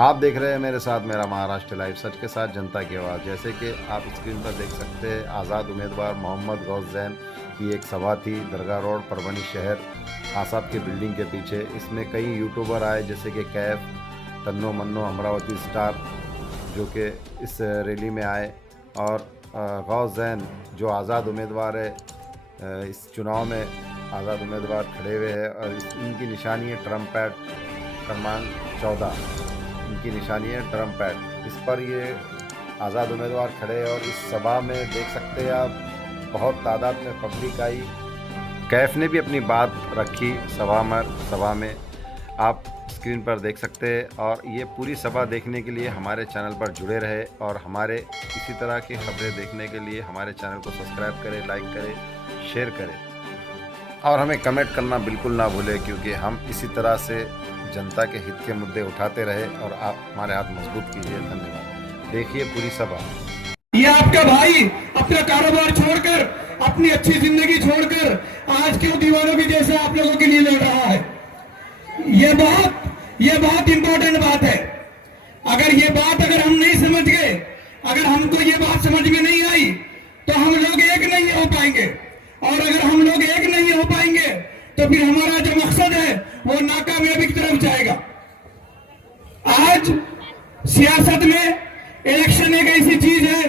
आप देख रहे हैं मेरे साथ मेरा महाराष्ट्र लाइव, सच के साथ जनता की आवाज़। जैसे कि आप स्क्रीन पर देख सकते हैं, आज़ाद उम्मीदवार मोहम्मद गौस जैन की एक सभा थी दरगाह रोड, परभनी शहर, आसाब की बिल्डिंग के पीछे। इसमें कई यूट्यूबर आए जैसे कि कैफ, तन्नो मन्नो, अमरावती स्टार, जो कि इस रैली में आए। और गौस जैन जो आज़ाद उम्मीदवार है, इस चुनाव में आज़ाद उम्मीदवार खड़े हुए हैं और इनकी निशानी है ट्रम्प पैड क्रमांक 14। इनकी निशानी है ट्रम्प पैड। इस पर ये आज़ाद उम्मीदवार खड़े और इस सभा में देख सकते हैं आप, बहुत तादाद में पब्लिक आई। कैफ ने भी अपनी बात रखी सभा में आप स्क्रीन पर देख सकते हैं। और ये पूरी सभा देखने के लिए हमारे चैनल पर जुड़े रहे और हमारे इसी तरह की खबरें देखने के लिए हमारे चैनल को सब्सक्राइब करें, लाइक करें, शेयर करें और हमें कमेंट करना बिल्कुल ना भूलें, क्योंकि हम इसी तरह से जनता के हित के मुद्दे उठाते रहे और आप हमारे हाथ मजबूत कीजिए। धन्यवाद। देखिए पूरी सभा। ये आपका भाई अपना कारोबार छोड़कर, अपनी अच्छी जिंदगी छोड़कर आज के दीवारों की जैसे आप लोगों के लिए लड़ रहा है। ये बहुत इंपॉर्टेंट बात है। अगर हम नहीं समझ गए, अगर हमको ये बात समझ में नहीं आई, तो हम लोग एक नहीं हो पाएंगे। और अगर हम लोग एक नहीं हो पाएंगे तो फिर हमारा जो मकसद है वो नाकामयाबी की तरफ जाएगा। आज सियासत में इलेक्शन एक ऐसी चीज है,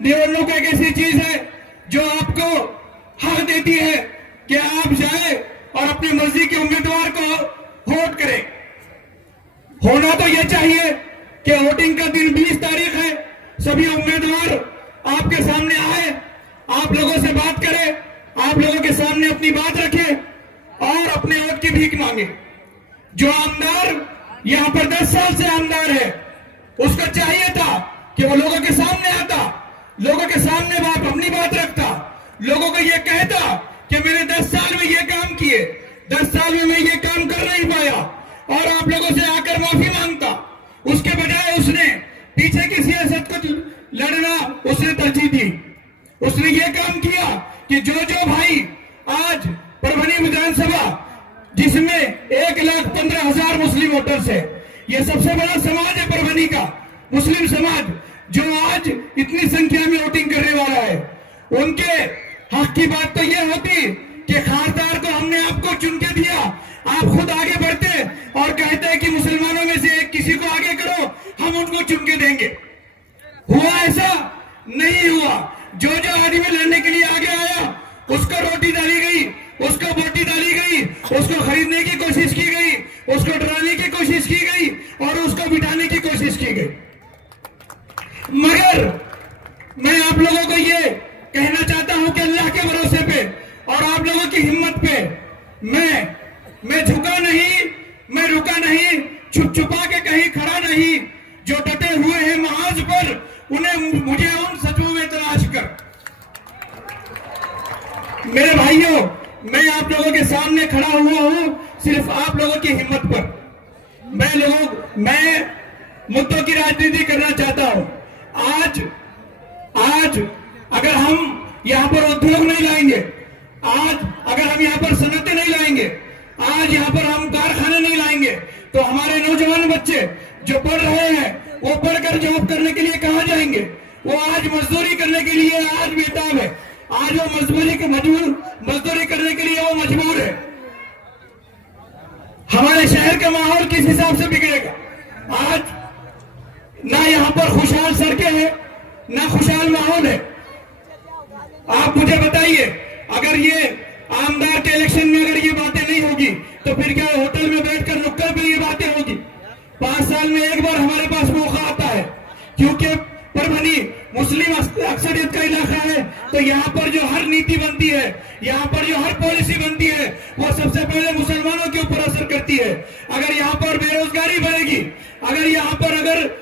निवडणूक एक ऐसी चीज है जो आपको हक देती है कि आप जाए और अपनी मर्जी के उम्मीदवार को वोट करें। होना तो यह चाहिए कि वोटिंग का दिन 20 तारीख है, सभी उम्मीदवार आपके सामने आए, आप लोगों से बात करें, आप लोगों के सामने अपनी बात रखें और अपने वोट की भीख मांगे। जो आमदार यहां पर 10 साल से आमदार है, उसको चाहिए था कि वो लोगों के सामने आता, लोगों के सामने अपनी बात रखता, लोगों को ये कहता कि मैंने 10 साल में ये काम किए, 10 साल में मैं ये काम कर नहीं पाया, और आप लोगों से आकर माफी मांगता। उसके बजाय उसने पीछे की सियासत को लड़ना उसने तरजीह दी। उसने ये काम किया कि जो भाई आज परभनी विधानसभा, जिसमें 1,15,000 मुस्लिम वोटर्स है, यह सबसे बड़ा समाज है परभनी का, मुस्लिम समाज, जो आज इतनी संख्या में वोटिंग करने वाला है, उनके हक की बात तो यह होती कि खासदार को हमने आपको चुन के दिया, आप खुद आगे बढ़ते और कहते कि मुसलमानों में से किसी को आगे करो, हम उनको चुन के देंगे। हुआ ऐसा नहीं हुआ। जो आदमी लड़ने के लिए आगे आया, उसको रोटी डाली गई, उसको बोटी डाली गई, उसको खरीदने की कोशिश की गई, उसको डराने की कोशिश की गई और उसको बिठाने की कोशिश की गई। मगर मैं आप लोगों को ये कहना चाहता हूं कि अल्लाह के भरोसे पे और आप लोगों की हिम्मत पे मैं झुका नहीं, मैं रुका नहीं, छुपा के कहीं खड़ा नहीं। जो डटे हुए हैं महाज पर, उन्हें मुझे उन सचों में तलाश कर। मेरे भाइयों, मैं आप लोगों के सामने खड़ा हुआ हूं सिर्फ आप लोगों की हिम्मत पर। मैं मुद्दों की राजनीति करना चाहता हूं। आज अगर हम यहां पर उद्योग नहीं लाएंगे, आज अगर हम यहां पर सनतें नहीं लाएंगे, आज यहां पर हम कारखाने नहीं लाएंगे, तो हमारे नौजवान बच्चे जो पढ़ रहे हैं वो पढ़कर जॉब करने के लिए कहां जाएंगे? वो आज मजदूरी करने के लिए आज बेताब है। आज वो मजदूरी करने के लिए वो मजबूर है। हमारे शहर का माहौल किस हिसाब से बिगड़ेगा? आज ना यहां पर खुशहाल सड़कें हैं, ना खुशहाल माहौल है। आप मुझे बताइए, अगर ये आमदार के इलेक्शन में अगर ये बातें नहीं होगी, तो फिर क्या होटल में बैठकर नुक्कड़ पे ये बातें होगी? 5 साल में एक बार हमारे पास मौका आता है, क्योंकि परभनी मुस्लिम अक्सरियत का इलाका है, तो यहाँ पर जो हर नीति बनती है, यहाँ पर जो हर पॉलिसी बनती है, वो सबसे पहले मुसलमानों के ऊपर असर करती है। अगर यहाँ पर बेरोजगारी बढ़ेगी, अगर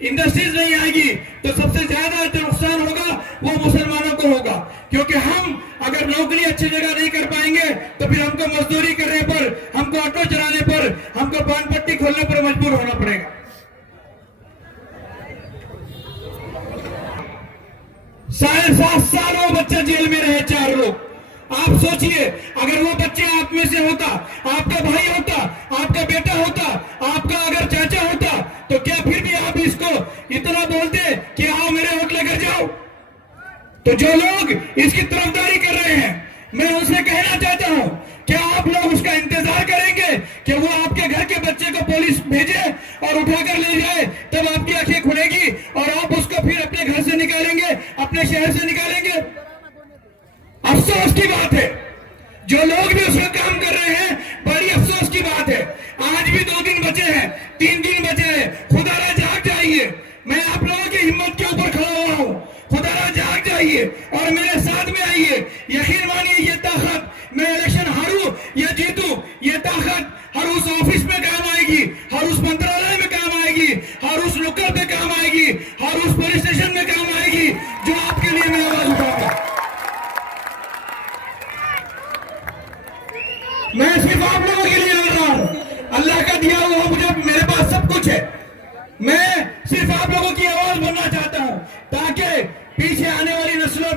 इंडस्ट्रीज नहीं आएगी, तो सबसे ज्यादा जो नुकसान होगा वो मुसलमानों को होगा। क्योंकि हम अगर नौकरी अच्छी जगह नहीं कर पाएंगे, तो फिर हमको मजदूरी करने पर, हमको ऑटो चलाने पर, हमको पान पट्टी खोलने पर मजबूर होना पड़ेगा। 7.5 साल वो बच्चा जेल में रहे, 4 लोग। आप सोचिए, अगर वो बच्चे आप में से होता, आपका भाई होता, आपका बेटा होता, आपका अगर चाचा होता, तो इतना बोलते कि आओ मेरे वोट लेकर जाओ। तो जो लोग इसकी तरफदारी कर रहे हैं, मैं उनसे कहना चाहता हूं कि आप लोग उसका इंतजार करेंगे कि वो आपके घर के बच्चे को पुलिस भेजे और उठाकर ले जाए, तब आपकी आंखें खुलेगी और आप उसको फिर अपने घर से निकालेंगे, अपने शहर से निकालेंगे। अफसोस की बात है, जो लोग भी उसका काम कर रहे हैं, बड़ी अफसोस की बात है। आज भी 2 दिन बचे हैं, 3 दिन बचे हैं। खुदारा जाग जाइए, मैं आप लोगों की हिम्मत के ऊपर खड़ा हुआ हूं। खुदारा जाग जाइए और मेरे साथ में आइए। यकीन मानिए ये ताकत, मैं इलेक्शन हारूं या जीतूं, ये ताकत हर उस ऑफिस में काम आएगी, हर उस मंत्रालय में काम आएगी, हर उस नुक्कड़ पे काम आएगी, हर उस पुलिस स्टेशन में काम आएगी जो आपके लिए मैं आवाज उठाऊंगा। मैं सिर्फ आप लोगों के लिए लड़ रहा हूं। अल्लाह का दिया हुआ मुझे, मेरे पास सब कुछ है। मैं सिर्फ आप लोगों की आवाज बनना चाहता हूं ताकि पीछे आने वाली नस्लों,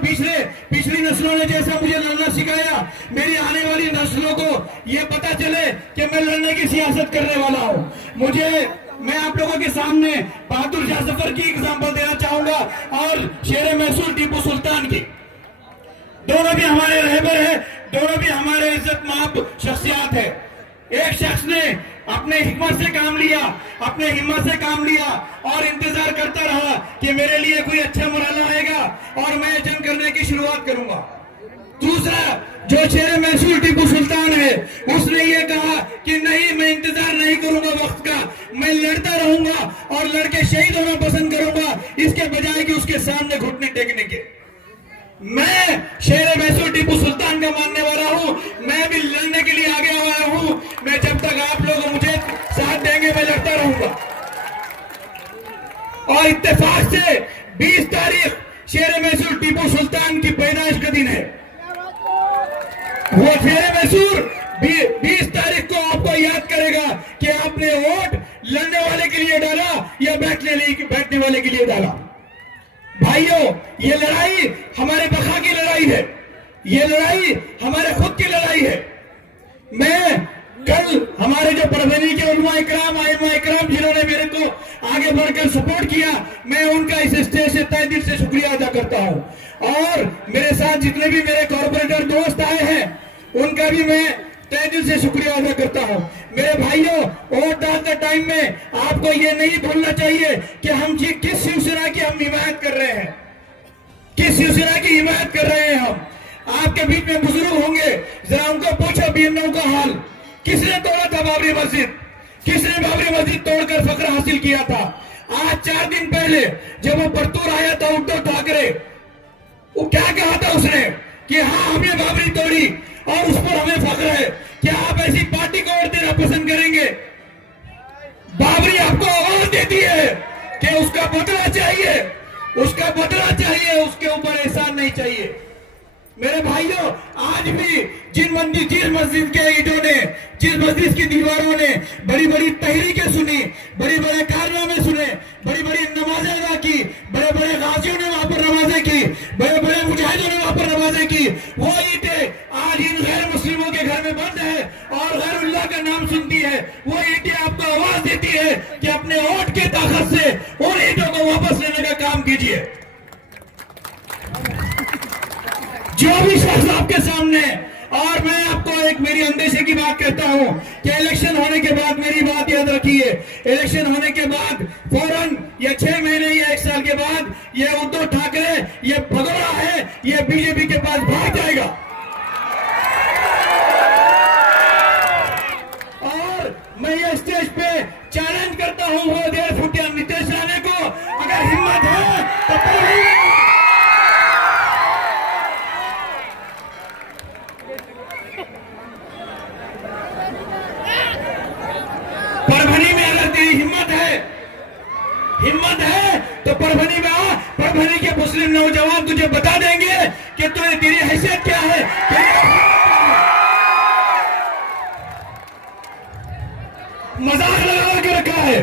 पिछली नस्लों ने जैसा मुझे लड़ना सिखाया, मेरी आने वाली नस्लों को यह पता चले कि मैं लड़ने की सियासत करने वाला हूं। मैं आप लोगों के सामने बहादुर शाह जफर की एग्जाम्पल देना चाहूंगा और शेर मैसूर टीपू सुल्तान की। दोनों भी हमारे रहबर है, दोनों भी हमारे इज्जत माब शख्सियात है। एक शख्स ने अपने हिम्मत से काम लिया, अपने हिम्मत से काम लिया और इंतजार करता रहा कि मेरे लिए कोई अच्छा मरहला आएगा और मैं जंग करने की शुरुआत करूंगा। दूसरा जो शेर मैसूर टीपू सुल्तान है, उसने ये कहा कि नहीं, मैं इंतजार नहीं करूंगा वक्त का, मैं लड़ता रहूंगा और लड़के शहीद होना पसंद करूंगा, इसके बजाय कि उसके सामने घुटने टेकने के। मैं शेर मैसूर टीपू सुल्तान का मानने वाला हूं, मैं भी लड़ने के लिए आगे आया हूं। मैं जब तक आप लोग मुझे साथ देंगे मैं लड़ता रहूंगा। और इत्तेफाक से 20 तारीख शेर मैसूर टीपू सुल्तान की पैदाइश का दिन है। वो शेर मैसूर 20 तारीख को आपको याद करेगा कि आपने वोट लड़ने वाले के लिए डाला या बैठने वाले के लिए डाला। भाइयों, ये लड़ाई हमारे बखा की लड़ाई है, ये लड़ाई हमारे खुद की लड़ाई है। मैं कल हमारे जो परभनी के उलमा इकराम जिन्होंने मेरे को आगे बढ़कर सपोर्ट किया, मैं उनका इस स्टेज से तहे दिल से शुक्रिया अदा करता हूं। और मेरे साथ जितने भी मेरे कॉर्पोरेटर दोस्त आए हैं, उनका भी मैं तहे दिल से शुक्रिया अदा करता हूं। मेरे भाइयों, वोट डालते टाइम में आपको ये नहीं भूलना चाहिए कि हम जी किस शिवसेना की हम हिमायत कर रहे हैं, किस शिवसेना की हिमायत कर रहे हैं। हम आपके बीच में बुजुर्ग होंगे, जरा उनको पूछो बीएमओ का हाल। किसने तोड़ा था बाबरी मस्जिद? किसने बाबरी मस्जिद तोड़कर फख्र हासिल किया था? आज 4 दिन पहले जब वो परतूर आया था उद्धव ठाकरे, वो क्या कहा था उसने कि हाँ हमने बाबरी तोड़ी और उस पर हमें फख्र है। क्या आप ऐसी पार्टी को वोट देना पसंद करेंगे? बाबरी आपको आवाज देती है कि उसका बदला चाहिए, उसका बदला चाहिए, उसके ऊपर एहसान नहीं चाहिए। मेरे भाइयों, आज भी जिस मस्जिद के ईंटों ने, जिस मस्जिद की दीवारों ने बड़ी बड़ी तहरीकें सुनी, बड़े बड़े कारनामे सुने, बड़ी बड़ी नमाजें अदा की, बड़े बड़े गाजियों ने वहां पर नमाजें की, बड़े बड़े मुजाहिदों ने वहां पर नमाजें की, वो ईंटें आज इन गैर मुस्लिमों के घर में बंद है और गैरुल्लाह का नाम सुनती है। वो ईंटें आपको आवाज देती है कि अपने वोट की ताकत से उन ईंटों को वापस लेने का काम कीजिए। जो भी शख्स आपके सामने, और मैं आपको एक मेरी अंदेशे की बात कहता हूं कि इलेक्शन होने के बाद, मेरी बात याद रखिए, इलेक्शन होने के बाद फौरन या 6 महीने या 1 साल के बाद ये उद्धव ठाकरे, ये भगोड़ा है, ये बीजेपी के पास भाग जाएगा। और मैं ये स्टेज पे चैलेंज करता हूं वो 1.5 फुटिया नीतीश राणे को, अगर हिम्मत है तो परभनी में अगर तेरी हिम्मत है तो परभनी में आ। परभनी के मुस्लिम नौजवान तुझे बता देंगे कि तेरी हैसियत क्या है। मजाक लगा के रखा है,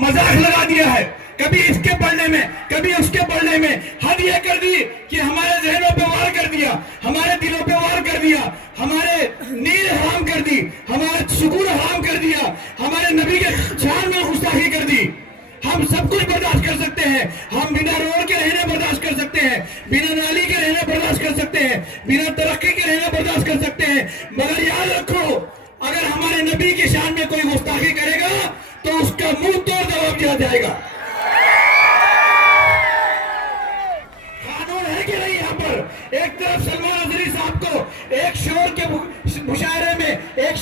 मजाक लगा दिया है, कभी इसके पढ़ने में, कभी उसके पढ़ने में। हद यह कर दी कि हमारे जहनों पे वार कर दिया, हमारे दिलों पे वार कर दिया, हमारे नींद हराम कर दी, हमारा सुकून हराम कर दिया, हमारे नबी के शान में गुस्ताखी कर दी। हम सब कुछ बर्दाश्त कर सकते हैं जाएगा। कानून है कि नहीं यहाँ पर? एक तरफ सलमान अजहरी साहब को एक शोर के मुशायरे में एक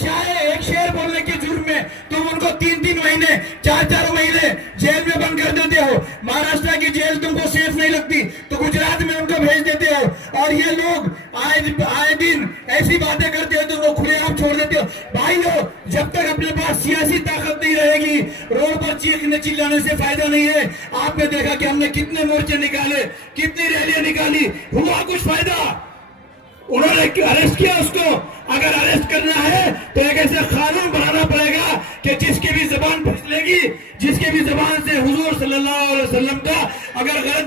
शेर बोलने के जुर्म में तुम उनको 3-3 महीने 4-4 महीने जेल में बंद कर देते हो। महाराष्ट्र की जेल तुमको सेफ नहीं लगती तो गुजरात में उनको भेज देते हो, और ये लोग आए दिन ऐसी बातें करते हो तो वो खुलेआम छोड़ देते हो। भाइयों, जब तक अपने पास सियासी ताकत नहीं रहेगी, रोड पर चीखने चिल्लाने से फायदा नहीं है। आपने देखा कि हमने कितने मोर्चे निकाले, कितनी रैलियां निकाली, हुआ कुछ फायदा? उन्होंने अरेस्ट किया उसको। अगर अरेस्ट करना है तो एक ऐसा कानून बनाना पड़ेगा कि जिसकी भी जबान फिसलेगी, जिसके भी जबान से हुजूर सल्लल्लाहु अलैहि वसल्लम का अगर गलत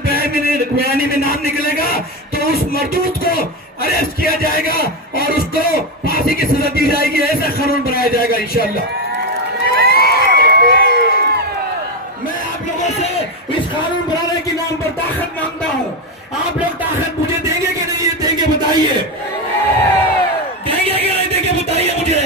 बयानी में नाम निकलेगा तो उस मरदूद को अरेस्ट किया जाएगा और उसको फांसी की सजा दी जाएगी। ऐसा कानून बनाया जाएगा इंशाअल्लाह। मैं आप लोगों से इस कानून बनाने के नाम पर ताकत मांगता हूं। आप लोग ताकत मुझे देंगे कि नहीं देंगे बताइए? देंगे कि नहीं देंगे बताइए मुझे?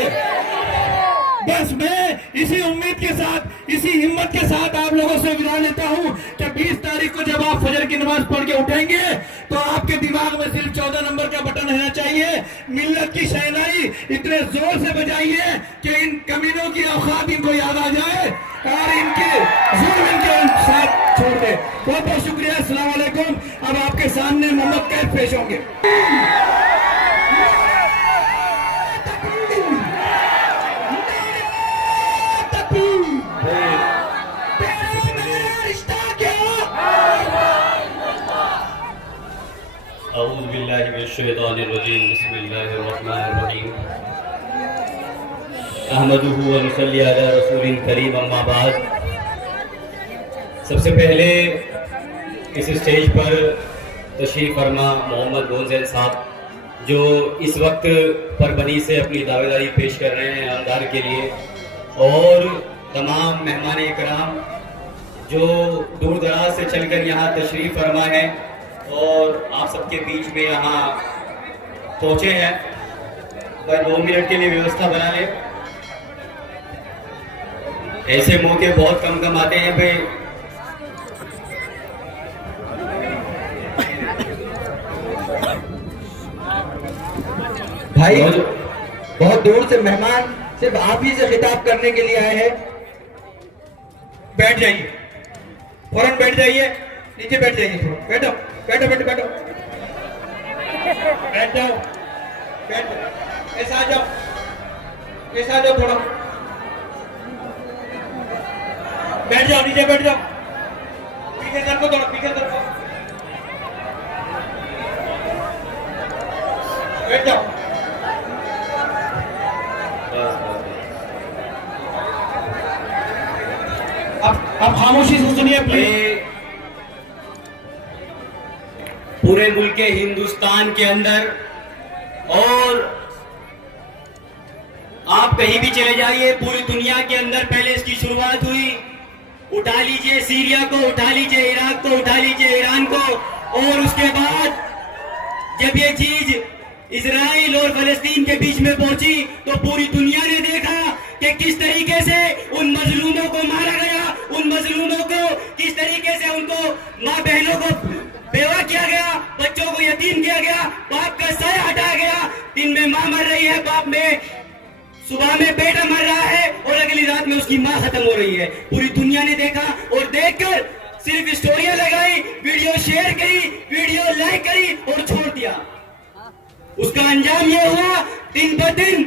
बस मैं इसी उम्मीद के साथ, इसी हिम्मत के साथ आप लोगों से विदा लेता हूं कि 20 तारीख को जब आप फजर की नमाज पढ़ के उठेंगे तो आपके दिमाग में सिर्फ 14 नंबर का बटन रहना चाहिए। मिल्लत की शहनाई इतने जोर से बजाइए कि इन कमीनों की औकात इनको याद आ जाए और इनके जुल्म इनके साथ छोड़ दे। बहुत बहुत शुक्रिया। अस्सलाम वालेकुम। अब आपके सामने मोहम्मद कैफ पेश होंगे। अहमदुहु व नसल्ली अला रसूलिल करीम, अम्मा बाद। सबसे पहले इस स्टेज पर तशरीफ़ फरमा मोहम्मद गोंज़ैन साहब, जो इस वक्त परबनी से अपनी दावेदारी पेश कर रहे हैं आमदार के लिए, और तमाम मेहमान इकराम जो दूर दराज से चलकर यहाँ तशरीफ़ फरमा है और आप सबके बीच में यहाँ पहुँचे हैं। पर 2 मिनट के लिए व्यवस्था बना लें। ऐसे मौके बहुत कम आते हैं भाई। भाई बहुत दूर से मेहमान सिर्फ आप ही से खिताब करने के लिए आए हैं। बैठ जाइए, फौरन बैठ जाइए, नीचे बैठ जाइए। बैठो बैठो बैठो बैठो, बैठ जाओ, बैठ जाओ, ऐसा आ जाओ, ऐसा आ जाओ, थोड़ा बैठ जाओ, नीचे बैठ जाओ, पीछे सर को, थोड़ा पीछे सर को, बैठ जाओ। अब खामोशी से सुनिए प्लीज। पूरे मुल्क के हिंदुस्तान के अंदर और आप कहीं भी चले जाइए, पूरी दुनिया के अंदर पहले इसकी शुरुआत हुई। उठा लीजिए सीरिया को, उठा लीजिए इराक को, उठा लीजिए ईरान को, और उसके बाद जब ये चीज इजराइल और फलस्तीन के बीच में पहुंची तो पूरी दुनिया ने देखा कि किस तरीके से उन मजलूमों को मारा गया, उन मजलूमों को किस तरीके से उनको माँ बहनों को बेवा किया गया, बच्चों को यतीम किया गया, बाप का साया हटाया गया। दिन में माँ मर रही है, बाप में सुबह में बेटा मर रहा है और अगली रात में उसकी माँ खत्म हो रही है। पूरी दुनिया ने देखा और देखकर सिर्फ स्टोरियां लगाई, वीडियो शेयर करी, वीडियो लाइक करी और छोड़ दिया। उसका अंजाम यह हुआ, दिन ब दिन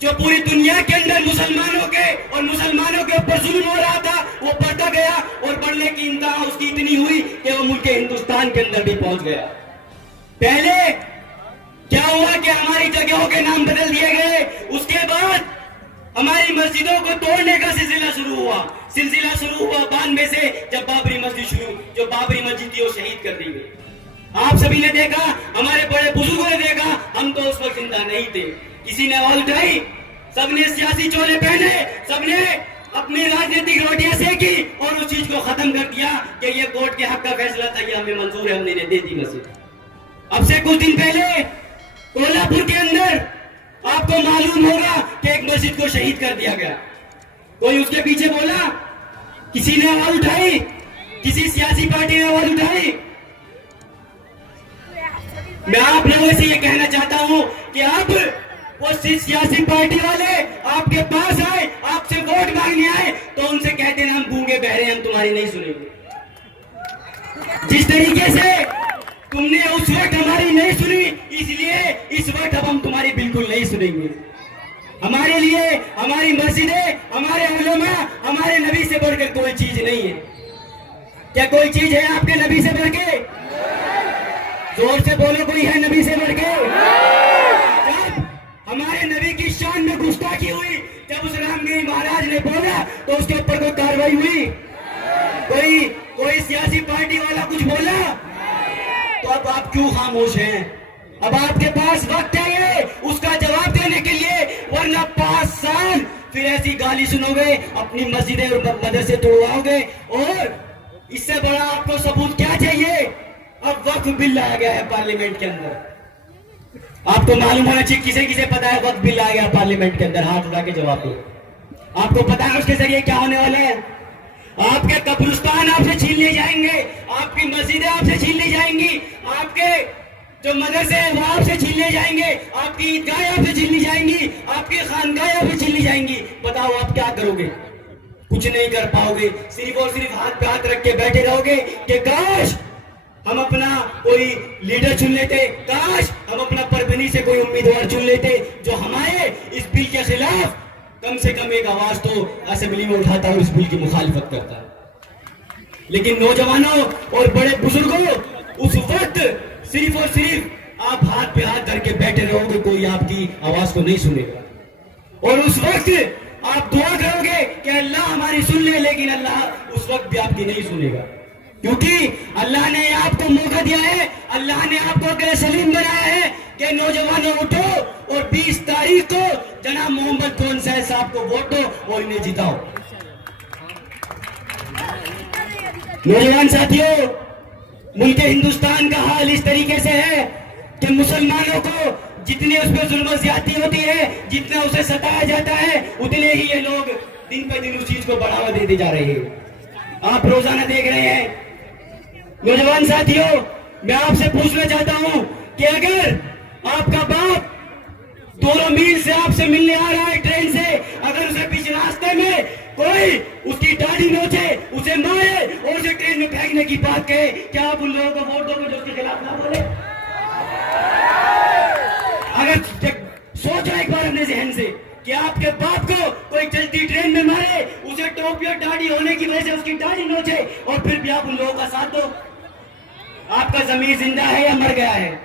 जो पूरी दुनिया के अंदर मुसलमानों के और मुसलमानों के ऊपर जुल्म हो रहा था, वो बढ़ता गया और बढ़ने की इंतहा उसकी इतनी हुई कि वो मुल्क हिंदुस्तान के अंदर भी पहुंच गया। पहले क्या हुआ कि हमारी जगहों के नाम बदल दिए गए, उसके बाद हमारी मस्जिदों को तोड़ने का सिलसिला शुरू हुआ। 92 से, जब बाबरी मस्जिद थी वो शहीद कर दी गई। आप सभी ने देखा, हमारे बड़े बुजुर्गों ने देखा, हम तो उस वक्त जिंदा नहीं थे। किसी ने आवाज उठाई, सबने सियासी चोले पहने, सबने अपनी राजनीतिक रोटियां सेकी और उस चीज को खत्म कर दिया कि ये कोर्ट के हक का फैसला था, ये हमें मंजूर है, हमने दे दी मस्जिद। अब से कुछ दिन पहले कोल्हापुर के अंदर आपको मालूम होगा कि एक मस्जिद को शहीद कर दिया गया। कोई उसके पीछे बोला किसी ने आवाज उठाई? किसी सियासी पार्टी ने आवाज उठाई? मैं आप लोगों से ये कहना चाहता हूं कि अब वो सियासी पार्टी वाले आपके पास आए, आपसे वोट मांगने आए, तो उनसे कहते हैं हम गूंगे बहरे, हम तुम्हारी नहीं सुनेंगे। जिस तरीके से तुमने उस वक्त हमारी नहीं सुनी, इसलिए इस वक्त अब हम तुम्हारी बिल्कुल नहीं सुनेंगे। हमारे लिए हमारी मस्जिदें, हमारे उलमा, हमारे नबी से बढ़कर कोई चीज नहीं है। क्या कोई चीज है आपके नबी से बढ़ के? जोर से बोलो, कोई है नबी से बढ़ के? जब हमारे नबी की शान में गुस्ताखी हुई, जब उस रामगिरी महाराज ने बोला तो उसके ऊपर कोई कार्रवाई हुई? कोई सियासी पार्टी वाला कुछ बोला? तो अब आप क्यों खामोश हैं? अब आपके पास वक्त है उसका जवाब देने के लिए, वरना 5 साल फिर ऐसी गाली सुनोगे, अपनी मस्जिदें और मदरसे तोड़वाओगे। और इससे बड़ा आपको सबूत क्या चाहिए? अब वक्फ बिल लाया गया है पार्लियामेंट के अंदर। आपको मालूम होना चाहिए, किसे किसे पता है वक्फ बिल लाया गया पार्लियामेंट के अंदर? हाथ उठा के जवाब दो। आपको पता है उसके जरिए क्या होने वाला है? आपके कब्रिस्तान आपसे छीन लिए जाएंगे, आपकी मस्जिदें आपसे छीन ली जाएंगी, आपके जो मदरसे हैं वो आपसे छीन लिए जाएंगे, आपकी ईदगाहें आपसे छीन ली जाएंगी, आपकी खानगाहें आपसे छीन ली जाएंगी। बताओ आप क्या करोगे? कुछ नहीं कर पाओगे, सिर्फ और सिर्फ हाथ पे हाथ रख के बैठे रहोगे कि काश हम अपना कोई लीडर चुन लेते, काश हम अपना परभनी से कोई उम्मीदवार चुन लेते जो हमारे इस बिल के खिलाफ कम से कम एक आवाज तो असेंबली में उठाता और इस बिल की मुखालिफत करता है। लेकिन नौजवानों और बड़े बुजुर्गों, उस वक्त सिर्फ और सिर्फ आप हाथ पे हाथ धर के बैठे रहोगे, कोई आपकी आवाज को नहीं सुनेगा। और उस वक्त आप दुआ करोगे कि अल्लाह हमारी सुन ले, लेकिन अल्लाह उस वक्त भी आपकी नहीं सुनेगा, क्योंकि अल्लाह ने आपको मौका दिया है, अल्लाह ने आपको अकल सलीम बनाया है कि नौजवानों उठो और 20 तारीख को जनाब मोहम्मद कौन साहब को वोट दो और इन्हें जिताओ। नौजवान साथियों, मुल्क हिंदुस्तान का हाल इस तरीके से है कि मुसलमानों को जितने उस पर जुल्म ज्यादती होती है, जितना उसे सताया जाता है, उतने ही ये लोग दिन पे दिन उस चीज को बढ़ावा देते जा रहे हैं। आप रोजाना देख रहे हैं। नौजवान साथियों, मैं आपसे पूछना चाहता हूं कि अगर आपका बाप 2 मील से आपसे मिलने आ रहा है ट्रेन से, अगर उसे बीच रास्ते में कोई उसकी दाढ़ी नोचे, उसे मारे और उसे ट्रेन में फेंकने की बात कहे, क्या आप उन लोगों को वोट दोगे जो उसके खिलाफ ना बोले? अगर सोचो एक बार अपने जहन से कि आपके बाप को कोई चलती ट्रेन में मारे, उसे टोपी और दाढ़ी होने की वजह से उसकी दाढ़ी नोचे और फिर भी आप उन लोगों का साथ दो। आपका जमीर जिंदा है या मर गया है?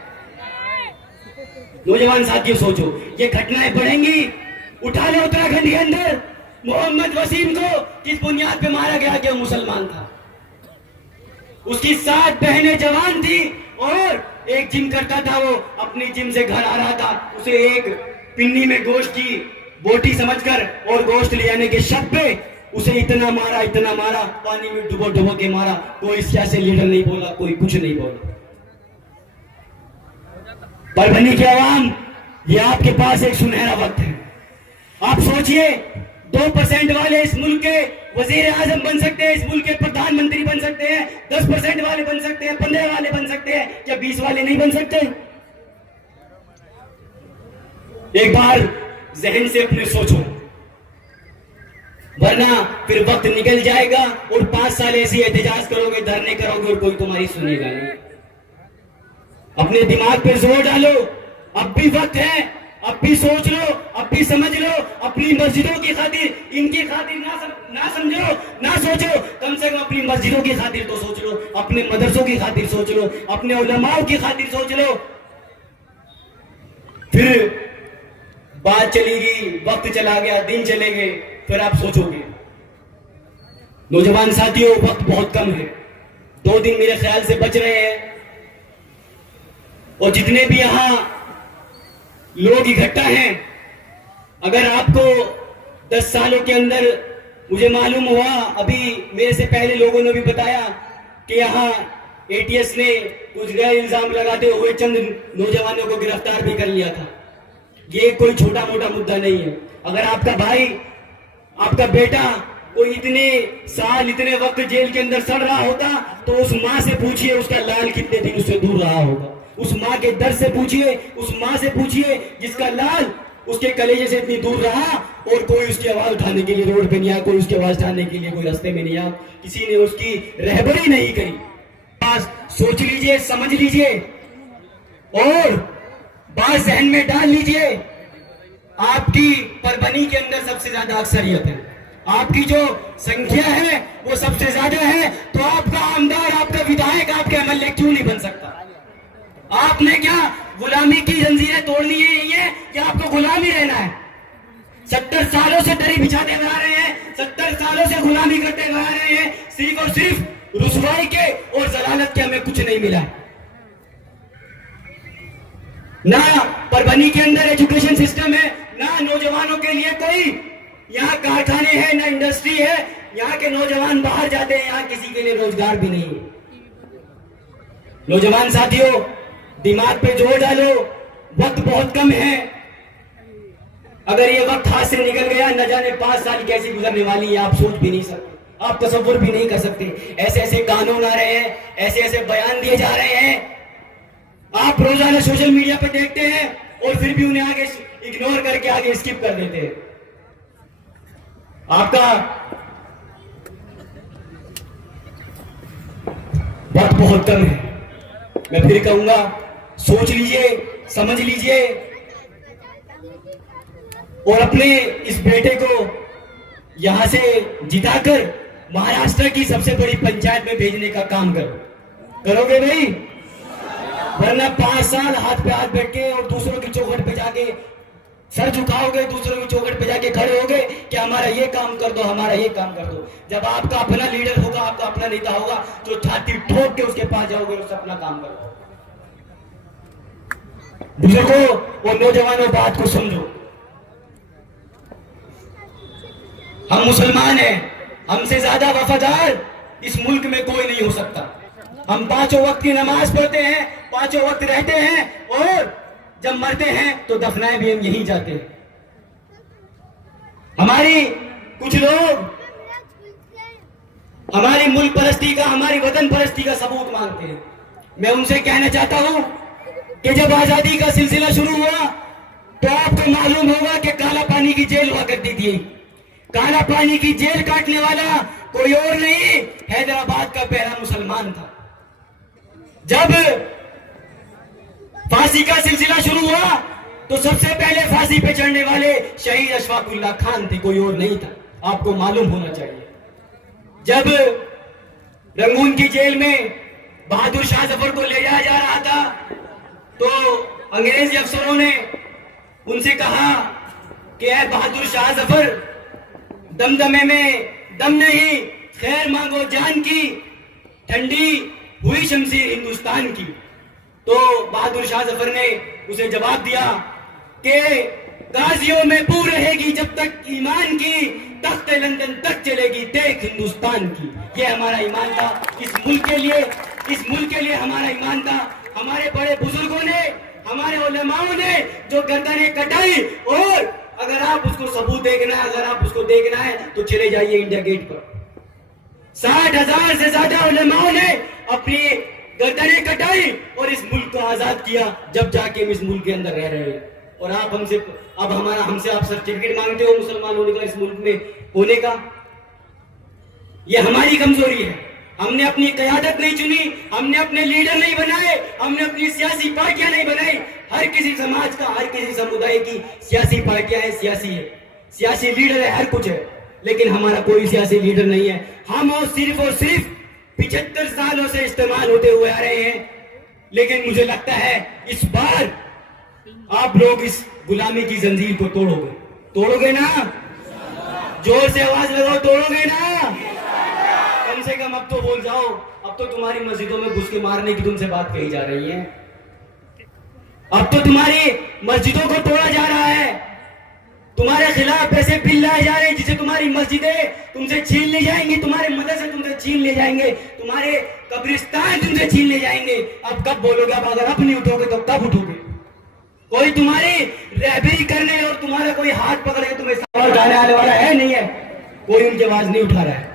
नौजवान साथियों सोचो, ये घटनाएं बढ़ेंगी। उठा ले उत्तराखंड के अंदर मोहम्मद वसीम को किस बुनियाद पे मारा गया कि वो मुसलमान था। उसकी 7 बहनें जवान थी और एक जिम करता था, वो अपनी जिम से घर आ रहा था, उसे एक पिन्नी में गोश्त की बोटी समझकर और गोश्त ले आने के शक पे उसे इतना मारा, पानी में डुबो के मारा। कोई सियासी लीडर नहीं बोला, कोई कुछ नहीं बोला। परभनी के अवाम, ये आपके पास एक सुनहरा वक्त है। आप सोचिए, 2% वाले इस मुल्क के वजीर आजम बन सकते हैं, इस मुल्क के प्रधानमंत्री बन सकते हैं, 10% वाले बन सकते हैं, 15 वाले बन सकते हैं, क्या 20 वाले नहीं बन सकते? एक बार जहन से अपने सोचो, वरना फिर वक्त निकल जाएगा और 5 साल ऐसी एहतजाज करोगे, धरने करोगे और कोई तुम्हारी सुनेगा नहीं। अपने दिमाग पे जोर डालो, अब भी वक्त है, अब भी सोच लो, अब भी समझ लो। अपनी मस्जिदों की खातिर, इनकी खातिर ना समझो, ना सोचो, कम से कम अपनी मस्जिदों की खातिर तो सोच लो, अपने मदरसों की खातिर सोच लो, अपने उलमाओं की खातिर सोच लो। फिर बात चलेगी, वक्त चला गया, दिन चले गए, फिर आप सोचोगे। नौजवान साथियों, वक्त बहुत कम है, 2 दिन मेरे ख्याल से बच रहे हैं और जितने भी यहां लोग इकट्ठा हैं, अगर आपको 10 सालों के अंदर, मुझे मालूम हुआ, अभी मेरे से पहले लोगों ने भी बताया कि यहाँ एटीएस ने कुछ गैर इल्जाम लगाते हुए चंद नौजवानों को गिरफ्तार भी कर लिया था। ये कोई छोटा मोटा मुद्दा नहीं है। अगर आपका भाई, आपका बेटा कोई इतने साल इतने वक्त जेल के अंदर सड़ रहा होता तो उस माँ से पूछिए उसका लाल कितने दिन उससे दूर रहा होगा। उस माँ के दर्द से पूछिए, उस माँ से पूछिए जिसका लाल उसके कलेजे से इतनी दूर रहा और कोई उसकी आवाज उठाने के लिए रोड पे नहीं आया, कोई उसकी आवाज उठाने के लिए कोई रास्ते में नहीं आया, किसी ने उसकी रहबरी नहीं करी। बस सोच लीजिए, समझ लीजिए और बात जहन में डाल लीजिए। आपकी परभनी के अंदर सबसे ज्यादा अक्सरियत है, आपकी जो संख्या है वो सबसे ज्यादा है, तो आपका आमदार, आपका विधायक, आपके एमएलए क्यों नहीं बन सकता? आपने क्या गुलामी की जंजीरें तोड़नी है या आपको गुलाम ही रहना है? 70 सालों से दरी बिछाते हुए आ रहे हैं, 70 सालों से गुलामी करते हुए आ रहे हैं, सिर्फ और सिर्फ रुसवाई के और जलालत के हमें कुछ नहीं मिला। ना परभनी के अंदर एजुकेशन सिस्टम है, ना नौजवानों के लिए कोई यहाँ कारखाने हैं, ना इंडस्ट्री है। यहाँ के नौजवान बाहर जाते हैं, यहाँ किसी के लिए रोजगार भी नहीं है। नौजवान साथियों, दिमाग पे जोर डालो, वक्त बहुत कम है। अगर ये वक्त हाथ से निकल गया, न जाने 5 साल कैसी गुजरने वाली है, आप सोच भी नहीं सकते, आप तसव्वुर भी नहीं कर सकते। ऐसे ऐसे कानून आ रहे हैं, ऐसे ऐसे बयान दिए जा रहे हैं, आप रोजाना सोशल मीडिया पे देखते हैं और फिर भी उन्हें आगे इग्नोर करके आगे स्किप कर देते हैं। आपका वक्त बहुत कम है। मैं फिर कहूंगा, सोच लीजिए, समझ लीजिए और अपने इस बेटे को यहां से जिताकर महाराष्ट्र की सबसे बड़ी पंचायत में भेजने का काम करोगे भाई? वरना 5 साल हाथ पे हाथ बैठ के और दूसरों की चौखट पे जाके सर झुकाओगे, दूसरों की चौखट पे जाके खड़े होगे कि हमारा ये काम कर दो, हमारा ये काम कर दो। जब आपका अपना लीडर होगा, आपका अपना नेता होगा, जो छाती ठोक के उसके पास जाओगे, उससे अपना काम करो। बुजुर्गों और नौजवानों, बात को समझो। हम मुसलमान हैं, हमसे ज्यादा वफादार इस मुल्क में कोई नहीं हो सकता। हम 5 वक्त की नमाज पढ़ते हैं, 5 वक्त रहते हैं और जब मरते हैं तो दफनाए भी हम यहीं जाते हैं। हमारी कुछ लोग हमारी मुल्क परस्ती का, हमारी वतन परस्ती का सबूत मांगते हैं। मैं उनसे कहना चाहता हूं कि जब आजादी का सिलसिला शुरू हुआ तो आपको मालूम होगा कि काला पानी की जेल हुआ करती थी। काला पानी की जेल काटने वाला कोई और नहीं, हैदराबाद का पहला मुसलमान था। जब फांसी का सिलसिला शुरू हुआ तो सबसे पहले फांसी पे चढ़ने वाले शहीद अशफाकुल्लाह खान थे, कोई और नहीं था, आपको मालूम होना चाहिए। जब रंगून की जेल में बहादुर शाह जफर को ले जाया जा रहा था तो अंग्रेजी अफसरों ने उनसे कहा कि ऐ बहादुर शाह जफर, दमदमे में दम नहीं, खैर मांगो जान की, ठंडी हुई शमशीर हिंदुस्तान की। तो बहादुर शाह जफर ने उसे जवाब दिया कि गाजियों में बू रहेगी जब तक ईमान की, तख्ते लंदन तक चलेगी देख हिंदुस्तान की। ये हमारा ईमान था इस मुल्क के लिए, इस मुल्क के लिए हमारा ईमान था। हमारे बड़े बुजुर्गों ने, हमारे उलमाओं ने जो गर्दनें कटाई, और अगर आप उसको सबूत देखना है, अगर आप उसको देखना है तो चले जाइए इंडिया गेट पर। 60,000 से ज्यादा उलमाओं ने अपनी गर्दनें कटाई और इस मुल्क को आजाद किया, जब जाके हम इस मुल्क के अंदर रह रहे हैं। और आप हमसे आप सर्टिफिकेट मांगते हो मुसलमान होने का, इस मुल्क में होने का। ये हमारी कमजोरी है। हमने अपनी क़यादत नहीं चुनी, हमने अपने लीडर नहीं बनाए, हमने अपनी सियासी पार्टियां नहीं बनाई। हर किसी समाज का, हर किसी समुदाय की सियासी पार्टियां है, सियासी लीडर है, हर कुछ है, लेकिन हमारा कोई सियासी लीडर नहीं है। हम और सिर्फ 75 सालों से इस्तेमाल होते हुए आ रहे हैं। लेकिन मुझे लगता है इस बार आप लोग इस गुलामी की जंजीर को तोड़ोगे ना? जोर से आवाज लगाओ, तोड़ोगे ना? कम से कम अब तो बोल जाओ। अब तो तुम्हारी मस्जिदों में घुस के मारने की तुमसे बात कही जा रही है, अब तो तुम्हारी मस्जिदों को तोड़ा जा रहा है, तुम्हारे खिलाफ ऐसे बिल लाए जा रहे हैं जिसे तुम्हारी मस्जिदें तुमसे छीन ले जाएंगी, तुम्हारे मदरसे तुमसे छीन ले जाएंगे, तुम्हारे कब्रिस्तान तुमसे छीन ले जाएंगे। अब कब बोलोगे? अब अगर अब नहीं उठोगे तो कब उठोगे? कोई तुम्हारी रहबरी करने और तुम्हारा कोई हाथ पकड़ के तुम्हें सवाल उठाने आने वाला है नहीं है। कोई उनकी आवाज नहीं उठा रहा है।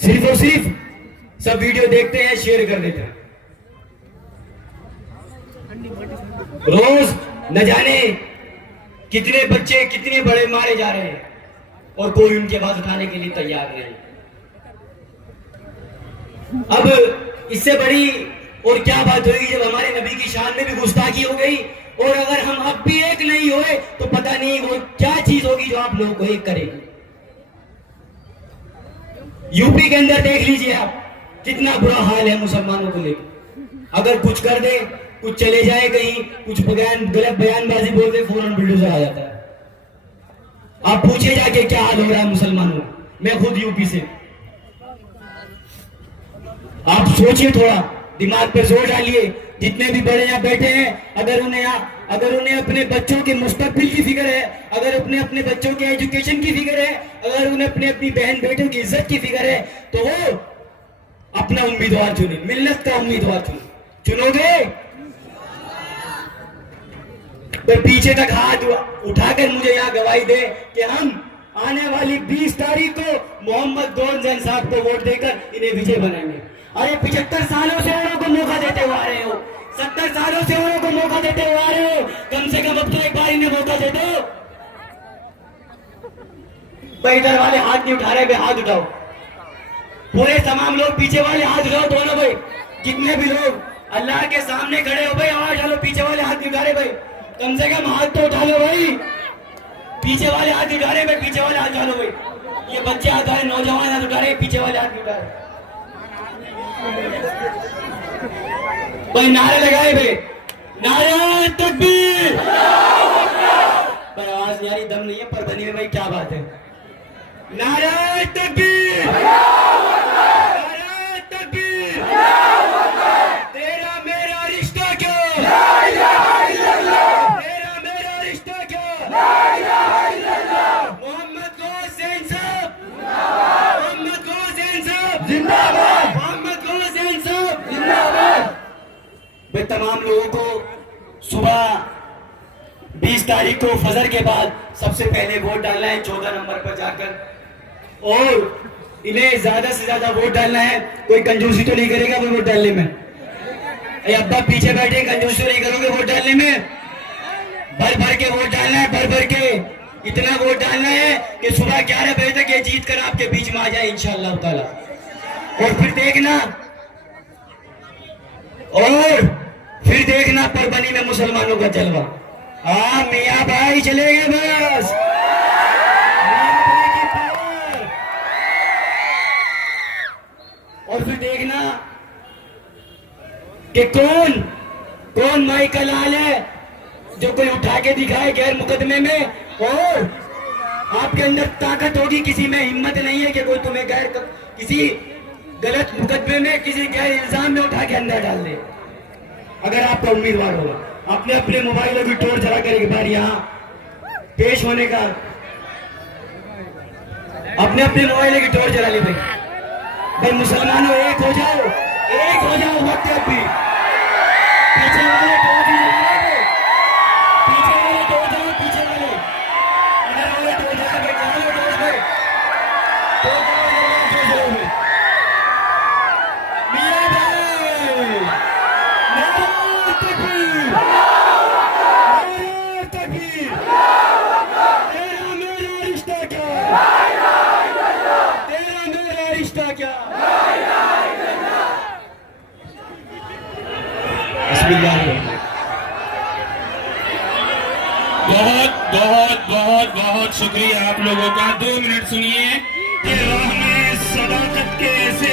सिर्फ और सिर्फ सब वीडियो देखते हैं, शेयर कर देते हैं। रोज न जाने कितने बच्चे कितने बड़े मारे जा रहे हैं और कोई उनकी आवाज उठाने के लिए तैयार नहीं। अब इससे बड़ी और क्या बात होगी जब हमारे नबी की शान में भी गुस्ताखी हो गई, और अगर हम अब भी एक नहीं हुए तो पता नहीं वो क्या चीज होगी जो आप लोगों को एक करेगी। यूपी के अंदर देख लीजिए आप, कितना बुरा हाल है मुसलमानों को लेकर। अगर कुछ कर दे, कुछ चले जाए कहीं, कुछ गलत बयानबाजी बोल दे, फौरन बुलडोजर आ जाता है। आप पूछे जाके क्या हाल हो रहा है मुसलमानों। मैं खुद यूपी से। आप सोचिए, थोड़ा दिमाग पर जोर डालिए। जितने भी बड़े यहाँ बैठे हैं, अगर उन्हें अपने बच्चों के मुस्तकबिल की फिक्र है, अगर अपने बच्चों के एजुकेशन की फिक्र है, अगर उन्हें अपनी बहन बेटों की इज्जत की फिक्र है, तो वो अपना उम्मीदवार चुने, मिल्लत का उम्मीदवार चुनोगे तो पीछे तक हाथ उठाकर मुझे यहाँ गवाही दे कि हम आने वाली 20 तारीख को मोहम्मद गौस जैन साहब को वोट देकर इन्हें विजय बनाएंगे। अरे 75 सालों से उन्हों को मौका देते हुए आ रहे हो, 70 सालों से उन्हों को मौका देते हुए आ रहे हो, कम से कम अब तो एक बार इन्हें मौका दे दो। भाई इधर वाले हाथ नहीं उठा रहे, भाई हाथ उठाओ। पूरे तमाम लोग पीछे वाले हाथ उठाओ, दोनों भाई जितने भी लोग अल्लाह के सामने खड़े हो भाई आवाज डालो। पीछे वाले हाथ नहीं उठा रहे भाई, कम से कम हाथ तो उठा लो भाई। पीछे वाले हाथ उठा रहे भाई, पीछे वाले हाथ उठा लो भाई। ये बच्चे हाथ उठा रहे, नौजवान हाथ उठा रहे, पीछे वाले हाथ नहीं उठा रहे भाई। नारे लगाए भाई, नारे तकबीर। पर आवाज नहीं आ रही, दम नहीं है पर बनी है भाई, क्या बात है। नारे तकबीर, नारे तकबीर। तेरा मेरा रिश्ता क्या, तेरा मेरा रिश्ता क्या। मोहम्मद गौस जैन साहब, मोहम्मद गौस जैन साहब जिंदाबाद, मोहम्मद गौस जैन साहब जिंदाबाद। भाई तमाम लोगों को सुबह 20 तारीख को फजर के बाद सबसे पहले वोट डालना है 14 नंबर पर जाकर, और इन्हें ज्यादा से ज्यादा वोट डालना है। कोई कंजूसी तो नहीं करेगा वोट डालने में। अब्बा पीछे बैठे, कंजूसी तो नहीं करोगे वोट डालने में। भर भर के वोट डालना है, भर भर के इतना वोट डालना है कि सुबह 11 बजे तक ये जीत कर आपके बीच में आ जाए इंशाअल्लाह ताला। और फिर देखना परबनी में मुसलमानों का जलवा। हाँ मियाँ भाई चले गए बस। और फिर देखना कि कौन माई का लाल है जो कोई उठा के दिखाए गैर मुकदमे में, और आपके अंदर ताकत होगी, किसी में हिम्मत नहीं है कि कोई तुम्हें किसी गलत मुकदमे में, किसी गैर इल्जाम में उठा के अंदर डाल दे। अगर आपका उम्मीदवार होगा, आपने अपने मोबाइलों की टोर चला कर एक बार यहाँ पेश होने का, अपने मोबाइलों की टोर चला ली भाई। मुसलमानों एक हो जाओ, वक्त है अभी। पीछे वाले टोर जाओ, पीछे वाले टोर जाओ, पीछे वाले इधर वाले टोर जाओ भाई, टोर जाओ मियां भाई। नारे तकबीर, नारे तकबीर। तेरा मेरा रिश्ता क्या, तेरा मेरा रिश्ता क्या। बहुत शुक्रिया आप लोगों का। 2 मिनट सुनिए कि राह में सदाकत के ऐसे